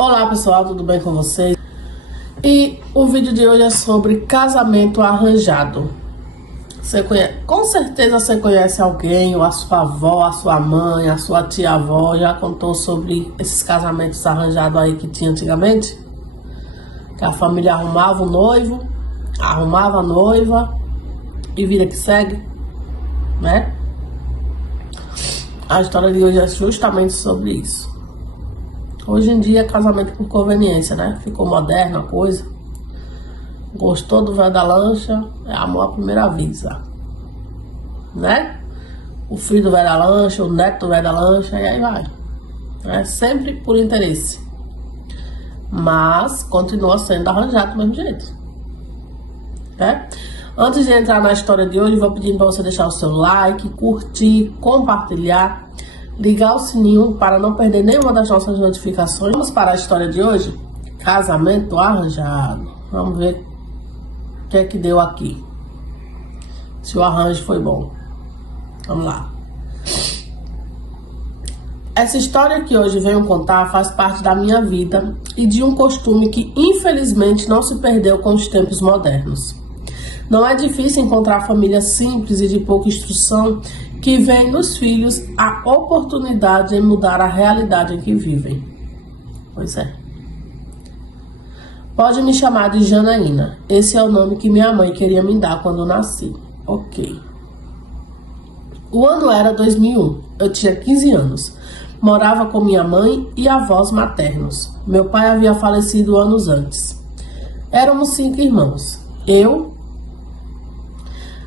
Olá pessoal, tudo bem com vocês? E o vídeo de hoje é sobre casamento arranjado. Com certeza você conhece alguém, ou a sua avó, a sua mãe, a sua tia-avó já contou sobre esses casamentos arranjados aí que tinha antigamente? Que a família arrumava o noivo, arrumava a noiva e vida que segue, né? A história de hoje é justamente sobre isso. Hoje em dia é casamento por conveniência, né? Ficou moderna a coisa. Gostou do velho da lancha, é amor à primeira vista, né? O filho do velho da lancha, o neto do velho da lancha, e aí vai. É sempre por interesse. Mas continua sendo arranjado do mesmo jeito, né? Antes de entrar na história de hoje, vou pedindo para você deixar o seu like, curtir, compartilhar, ligar o sininho para não perder nenhuma das nossas notificações. Vamos para a história de hoje. Casamento arranjado. Vamos ver o que é que deu aqui. Se o arranjo foi bom. Vamos lá. Essa história que hoje venho contar faz parte da minha vida e de um costume que infelizmente não se perdeu com os tempos modernos. Não é difícil encontrar famílias simples e de pouca instrução que veem nos filhos a oportunidade em mudar a realidade em que vivem. Pois é. Pode me chamar de Janaína. Esse é o nome que minha mãe queria me dar quando eu nasci. Ok. O ano era 2001. Eu tinha 15 anos. Morava com minha mãe e avós maternos. Meu pai havia falecido anos antes. Éramos 5 irmãos. Eu,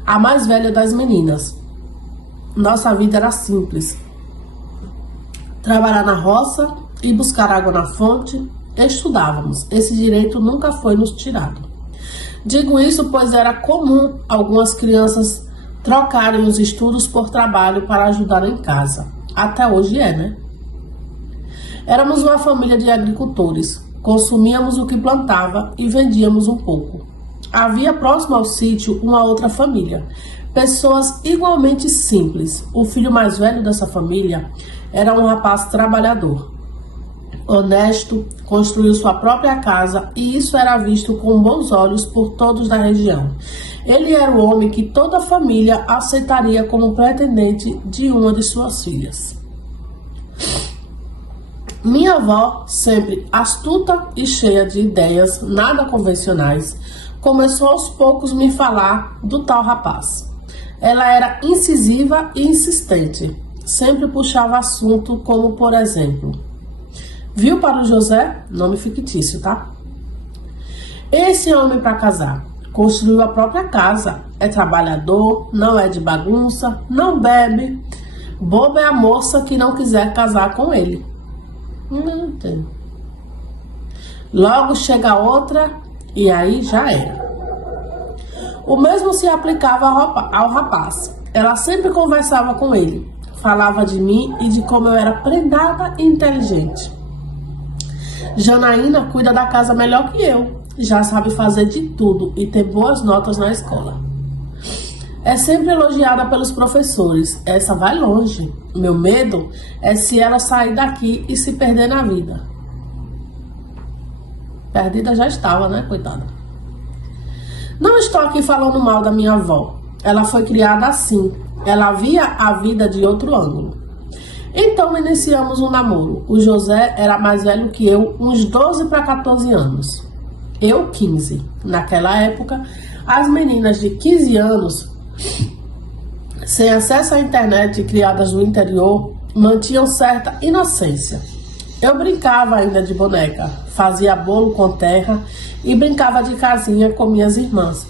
a mais velha das meninas. Nossa vida era simples. Trabalhar na roça e buscar água na fonte. Estudávamos. Esse direito nunca foi nos tirado. Digo isso pois era comum algumas crianças trocarem os estudos por trabalho para ajudar em casa. Até hoje é, né? Éramos uma família de agricultores. Consumíamos o que plantava e vendíamos um pouco. Havia próximo ao sítio uma outra família. Pessoas igualmente simples. O filho mais velho dessa família era um rapaz trabalhador, honesto, construiu sua própria casa e isso era visto com bons olhos por todos da região. Ele era o homem que toda a família aceitaria como pretendente de uma de suas filhas. Minha avó, sempre astuta e cheia de ideias nada convencionais, começou aos poucos me falar do tal rapaz. Ela era incisiva e insistente. Sempre puxava assunto como, por exemplo, viu para o José? Nome fictício, tá? Esse homem para casar. Construiu a própria casa. É trabalhador, não é de bagunça, não bebe. Boba é a moça que não quiser casar com ele. Não entendo. Logo chega outra e aí já era. O mesmo se aplicava ao rapaz. Ela sempre conversava com ele. Falava de mim e de como eu era prendada e inteligente. Janaína cuida da casa melhor que eu. Já sabe fazer de tudo e tem boas notas na escola. É sempre elogiada pelos professores. Essa vai longe. Meu medo é se ela sair daqui e se perder na vida. Perdida já estava, né, coitada? Não estou aqui falando mal da minha avó. Ela foi criada assim. Ela via a vida de outro ângulo. Então iniciamos um namoro. O José era mais velho que eu, uns 12 para 14 anos. Eu 15. Naquela época, as meninas de 15 anos, sem acesso à internet e criadas no interior, mantinham certa inocência. Eu brincava ainda de boneca, fazia bolo com terra e brincava de casinha com minhas irmãs.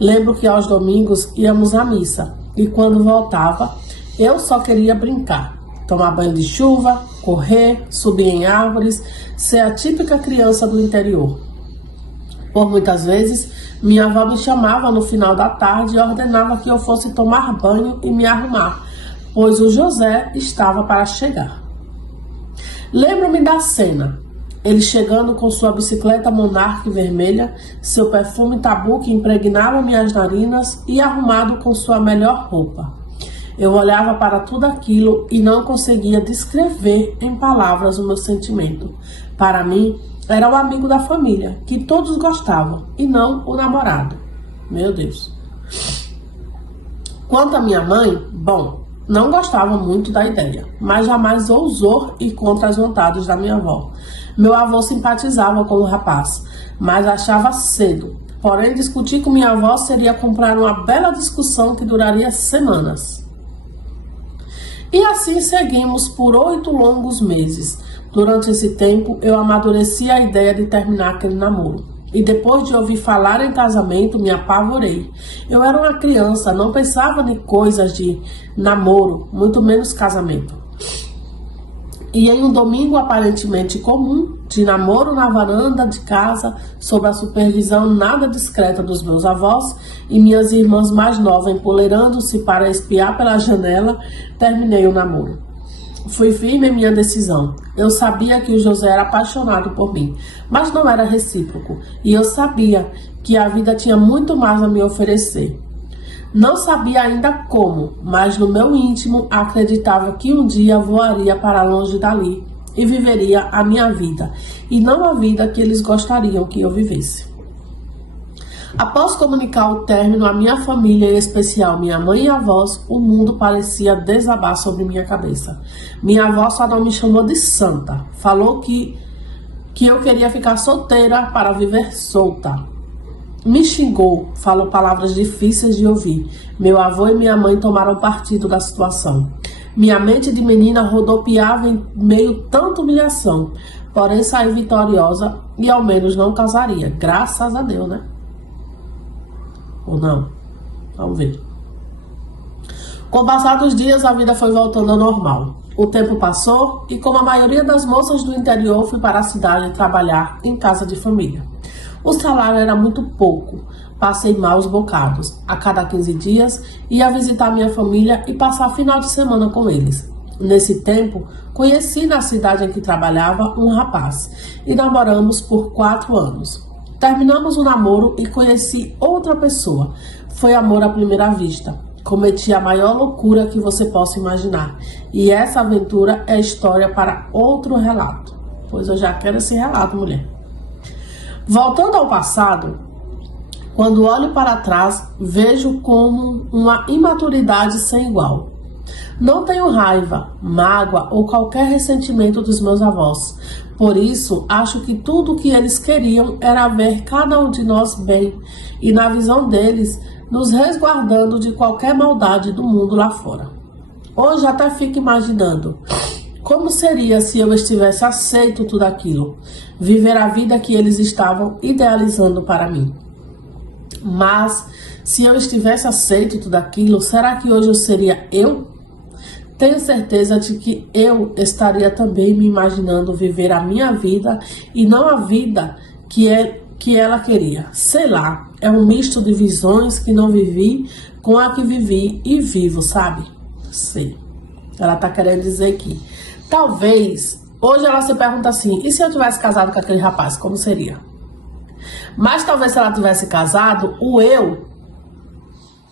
Lembro que aos domingos íamos à missa e quando voltava, eu só queria brincar. Tomar banho de chuva, correr, subir em árvores, ser a típica criança do interior. Por muitas vezes, minha avó me chamava no final da tarde e ordenava que eu fosse tomar banho e me arrumar, pois o José estava para chegar. Lembro-me da cena, ele chegando com sua bicicleta Monarch vermelha, seu perfume tabu que impregnava minhas narinas e arrumado com sua melhor roupa. Eu olhava para tudo aquilo e não conseguia descrever em palavras o meu sentimento. Para mim, era o amigo da família, que todos gostavam, e não o namorado. Meu Deus. Quanto à minha mãe, bom, não gostava muito da ideia, mas jamais ousou ir contra as vontades da minha avó. Meu avô simpatizava com o rapaz, mas achava cedo. Porém, discutir com minha avó seria comprar uma bela discussão que duraria semanas. E assim seguimos por 8 longos meses. Durante esse tempo, eu amadureci a ideia de terminar aquele namoro. E depois de ouvir falar em casamento, me apavorei. Eu era uma criança, não pensava em coisas de namoro, muito menos casamento. E em um domingo aparentemente comum, de namoro na varanda de casa, sob a supervisão nada discreta dos meus avós e minhas irmãs mais novas empoleirando-se para espiar pela janela, terminei o namoro. Fui firme em minha decisão. Eu sabia que o José era apaixonado por mim, mas não era recíproco, e eu sabia que a vida tinha muito mais a me oferecer. Não sabia ainda como, mas no meu íntimo acreditava que um dia voaria para longe dali e viveria a minha vida, e não a vida que eles gostariam que eu vivesse. Após comunicar o término à minha família, em especial minha mãe e avós, o mundo parecia desabar sobre minha cabeça. Minha avó só não me chamou de santa, falou que eu queria ficar solteira para viver solta. Me xingou, falou palavras difíceis de ouvir. Meu avô e minha mãe tomaram partido da situação. Minha mente de menina rodopiava em meio a tanta humilhação, porém saí vitoriosa e ao menos não casaria. Graças a Deus, né? Ou não? Vamos ver. Com o passar dos dias, a vida foi voltando ao normal. O tempo passou e, como a maioria das moças do interior, fui para a cidade trabalhar em casa de família. O salário era muito pouco. Passei maus bocados. A cada 15 dias, ia visitar minha família e passar final de semana com eles. Nesse tempo, conheci na cidade em que trabalhava um rapaz e namoramos por 4 anos. Terminamos o namoro e conheci outra pessoa. Foi amor à primeira vista. Cometi a maior loucura que você possa imaginar. E essa aventura é história para outro relato. Pois eu já quero esse relato, mulher. Voltando ao passado, quando olho para trás, vejo como uma imaturidade sem igual. Não tenho raiva, mágoa ou qualquer ressentimento dos meus avós. Por isso, acho que tudo o que eles queriam era ver cada um de nós bem e, na visão deles, nos resguardando de qualquer maldade do mundo lá fora. Hoje até fico imaginando como seria se eu estivesse aceito tudo aquilo, viver a vida que eles estavam idealizando para mim. Mas, se eu estivesse aceito tudo aquilo, será que hoje eu seria eu? Tenho certeza de que eu estaria também me imaginando viver a minha vida e não a vida que ela queria. Sei lá, é um misto de visões que não vivi com a que vivi e vivo, sabe? Sei. Ela tá querendo dizer que talvez, hoje ela se pergunta assim, e se eu tivesse casado com aquele rapaz, como seria? Mas talvez se ela tivesse casado, o eu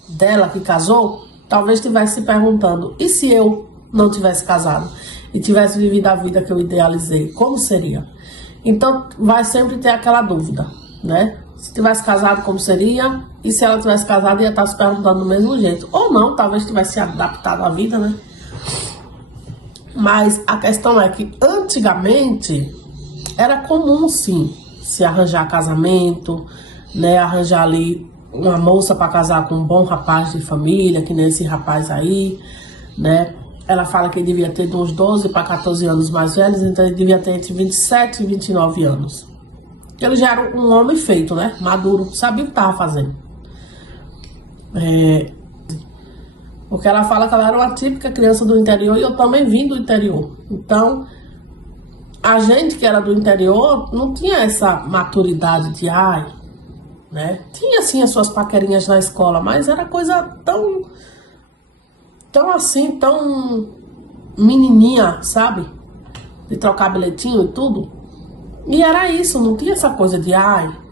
dela que casou, talvez estivesse se perguntando, e se eu não tivesse casado e tivesse vivido a vida que eu idealizei, como seria? Então vai sempre ter aquela dúvida, né? Se tivesse casado, como seria? E se ela tivesse casado, ia estar se perguntando do mesmo jeito. Ou não, talvez tivesse se adaptado à vida, né? Mas a questão é que antigamente era comum, sim, se arranjar casamento, né? Arranjar ali uma moça para casar com um bom rapaz de família, que nem esse rapaz aí, né? Ela fala que ele devia ter de uns 12 para 14 anos mais velhos, então ele devia ter entre 27 e 29 anos. Ele já era um homem feito, né? Maduro, sabia o que estava fazendo. Porque ela fala que ela era uma típica criança do interior e eu também vim do interior. Então, a gente que era do interior não tinha essa maturidade de né? Tinha sim as suas paquerinhas na escola, mas era coisa tão assim, tão menininha, sabe? De trocar bilhetinho e tudo. E era isso, não tinha essa coisa de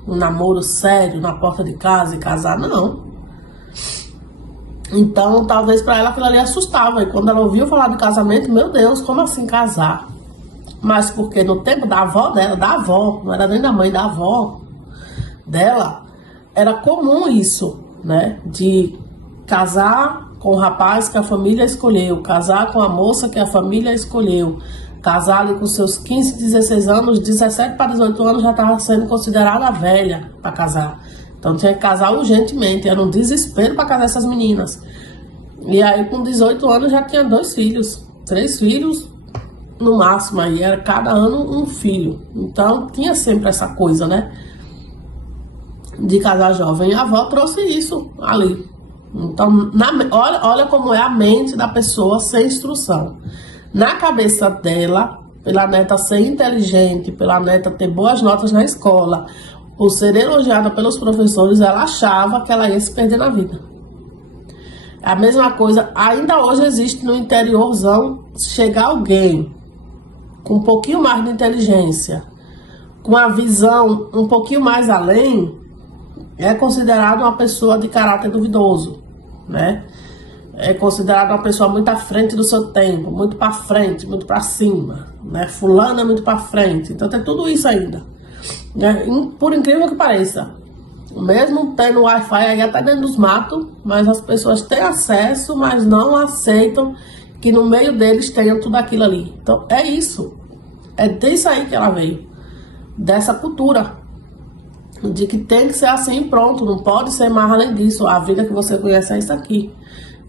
um namoro sério na porta de casa e casar, não. Então, talvez pra ela aquilo ali assustava. E quando ela ouviu falar de casamento, meu Deus, como assim casar? Mas porque no tempo da avó dela, da avó, não era nem da mãe, da avó dela, era comum isso, né? De casar com o rapaz que a família escolheu, casar com a moça que a família escolheu, casar ali com seus 15, 16 anos, 17 para 18 anos já estava sendo considerada velha para casar. Então tinha que casar urgentemente, era um desespero para casar essas meninas. E aí com 18 anos já tinha 2 filhos, 3 filhos no máximo, aí era cada ano um filho. Então tinha sempre essa coisa, né? De casar jovem. E a avó trouxe isso ali. Então, olha como é a mente da pessoa sem instrução. Na cabeça dela, pela neta ser inteligente, pela neta ter boas notas na escola, por ser elogiada pelos professores, ela achava que ela ia se perder na vida. A mesma coisa, ainda hoje existe no interiorzão, chegar alguém com um pouquinho mais de inteligência, com a visão um pouquinho mais além, é considerado uma pessoa de caráter duvidoso, né? É considerado uma pessoa muito à frente do seu tempo, muito para frente, muito para cima, né? Fulana muito para frente. Então tem tudo isso ainda, né? Por incrível que pareça, mesmo tendo Wi-Fi aí até dentro dos matos, mas as pessoas têm acesso, mas não aceitam que no meio deles tenha tudo aquilo ali. Então é isso, é disso aí que ela veio, dessa cultura de que tem que ser assim, pronto, não pode ser mais além disso. A vida que você conhece é isso aqui: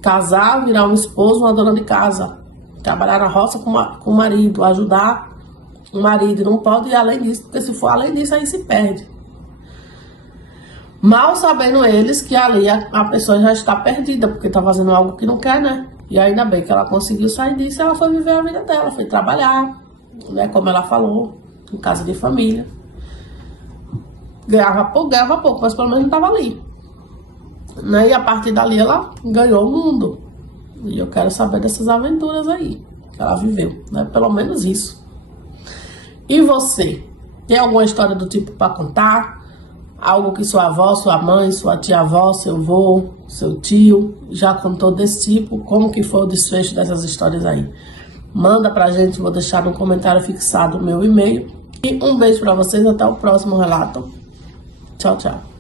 casar, virar um esposo, uma dona de casa, trabalhar na roça com o marido, ajudar o marido, não pode ir além disso, porque se for além disso aí se perde. Mal sabendo eles que ali a pessoa já está perdida, porque está fazendo algo que não quer, né? E ainda bem que ela conseguiu sair disso, ela foi viver a vida dela, foi trabalhar, né? Como ela falou, em casa de família. Ganhava pouco, mas pelo menos estava ali, né? E a partir dali ela ganhou o mundo. E eu quero saber dessas aventuras aí que ela viveu, né? Pelo menos isso. E você? Tem alguma história do tipo para contar? Algo que sua avó, sua mãe, sua tia-avó, seu avô, seu tio já contou desse tipo? Como que foi o desfecho dessas histórias aí? Manda pra gente, vou deixar no comentário fixado o meu e-mail. E um beijo pra vocês, até o próximo relato. Tchau, tchau.